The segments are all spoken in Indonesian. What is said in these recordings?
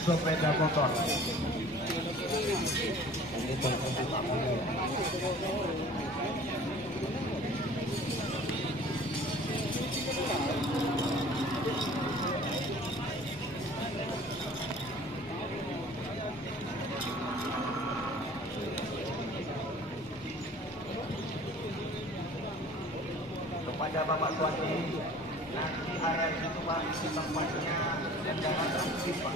sepeda motor. Kepada Bapak Tuani, nanti area itu Pak, isi tempatnya dan jangan tertib Pak.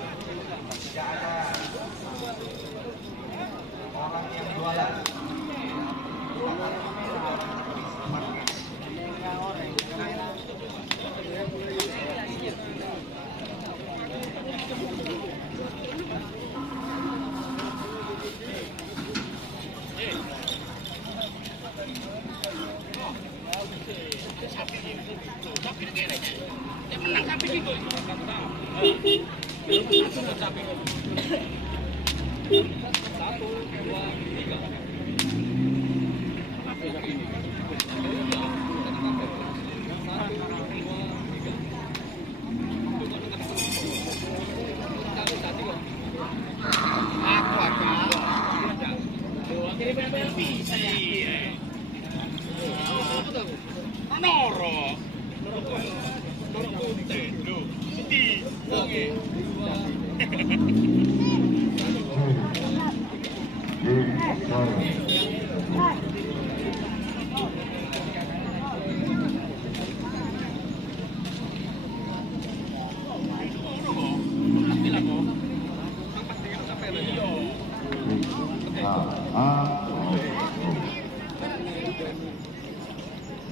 Tidak ada orang yang jualan.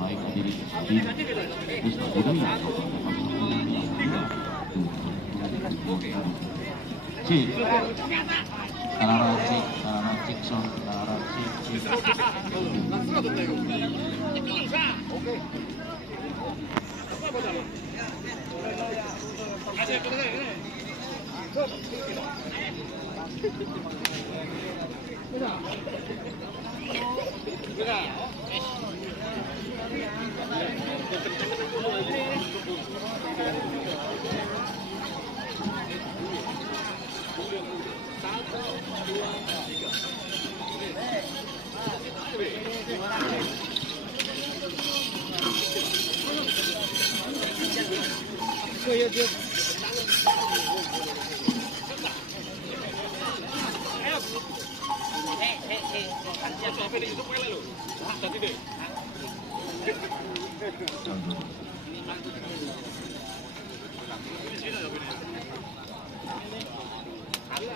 Baik diri cik tararacik son tararacik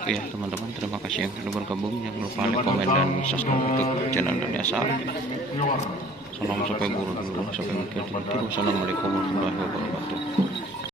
Oke ya teman-teman, terima kasih yang sudah bergabung. Jangan lupa like, komen, dan subscribe YouTube channel Dani Asal. Salam sampai buru dulu, sampai mikir. Wassalamualaikum warahmatullahi wabarakatuh.